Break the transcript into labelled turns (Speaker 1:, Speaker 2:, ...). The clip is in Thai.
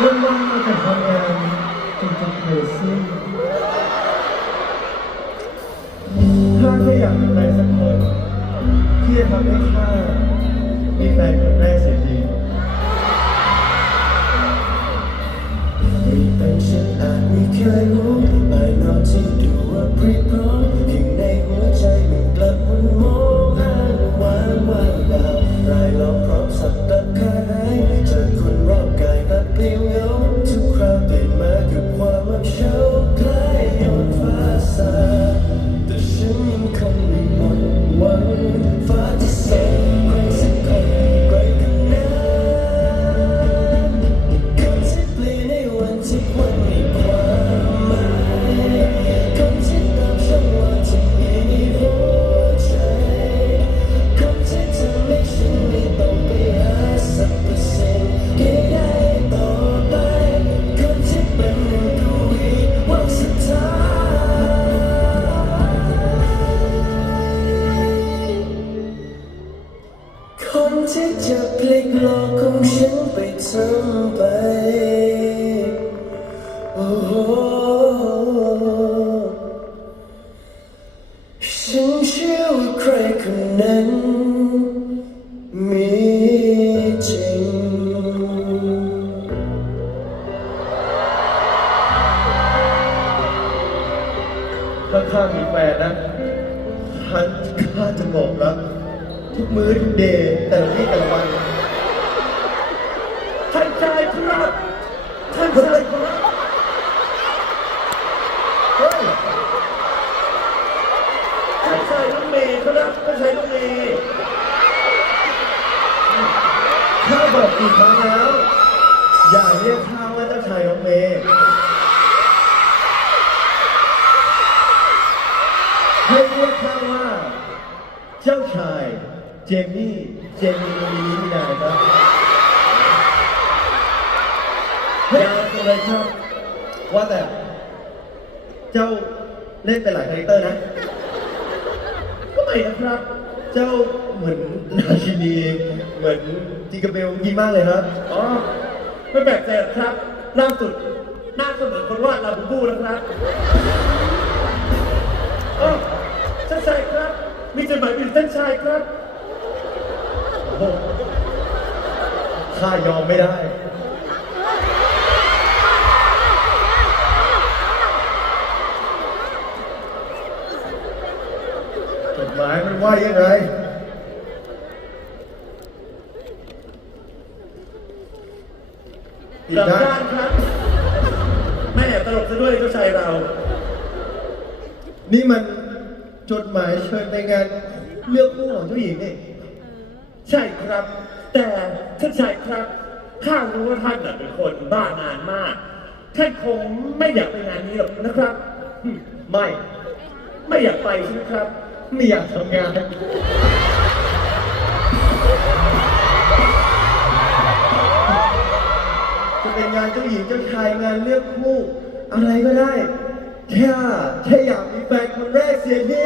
Speaker 1: วันวันๆมาแต่ทำงานจนจะเคยสิ้นถ้าแค่อยากมีใครสักคนที่จะทำให้ข้ามีแฟนคนแรกเสียที
Speaker 2: ไม่เป็นฉันอาจไม่เคยรู้ภายนอกที่ดูว่าพริ้พร้อมข้าง คนที่จะพลิกโลกของฉันไปทั้งไป โอ้โหฉันเชื่อว่าใครคนนั้นมีจริง
Speaker 1: ถ้าข้ามีแฟนนะ ฉันข้าจะบอกรัก ทุกมื้อทุกเดย์แต่ละวี่แต่ละวันท่านชายครับท่านชายครับเฮ้ยท่านชายน้องเมย์ครับท่านชายน้องเมย์ข้าบอกกี่ครั้งแล้ว อย่าเรียกข้าว่าเจ้าชายน้องเมย์ให้เรียกข้าว่า เจ้าชาย เจมี่ เจมี่ลีนี่นะครับยาวจังเลยครับ ว่าแต่ เจ้าเล่นเป็นหลายคาแรคเตอร์นะ ก็ไม่นะครับ เจ้าเหมือนราชินี เหมือนจิงเกอร์เบลยิงมากเลยครับ
Speaker 3: อ๋อไม่แปลกใจหรอกครับล่าสุดหน้าก็เหมือนคนวาดลาบูบูนะครับอ๋อท่านชายครับ มีจดหมายถึงท่านชายครับ
Speaker 1: โอ้โห ข้ายอมไม่ได้จดหมายมันว่ายังไง อี
Speaker 3: ก
Speaker 1: ก
Speaker 3: ลับ
Speaker 1: ด้าน
Speaker 3: ด้านครับ แม่ตลกซะด้วยเจ้าชายเรา
Speaker 1: นี่มันจดหมายเชิญไปงานเลือกคู่ของเจ้าหญิงนี่
Speaker 3: ใช่ครับ แต่ท่านชายครับข้ารู้ว่าท่านเป็นคนบ้างานมากท่านคงไม่อยากไปงานนี้หรอกนะครับ
Speaker 1: ไม่
Speaker 3: ไม่อยากไปใช่ไหมครับ
Speaker 1: ไม่อยากทำงานจะเป็นงานเจ้าหญิงเจ้าชายงานเลือกคู่ อะไรก็ได้ แค่แค่อยากมีแฟนคนแรกเสียที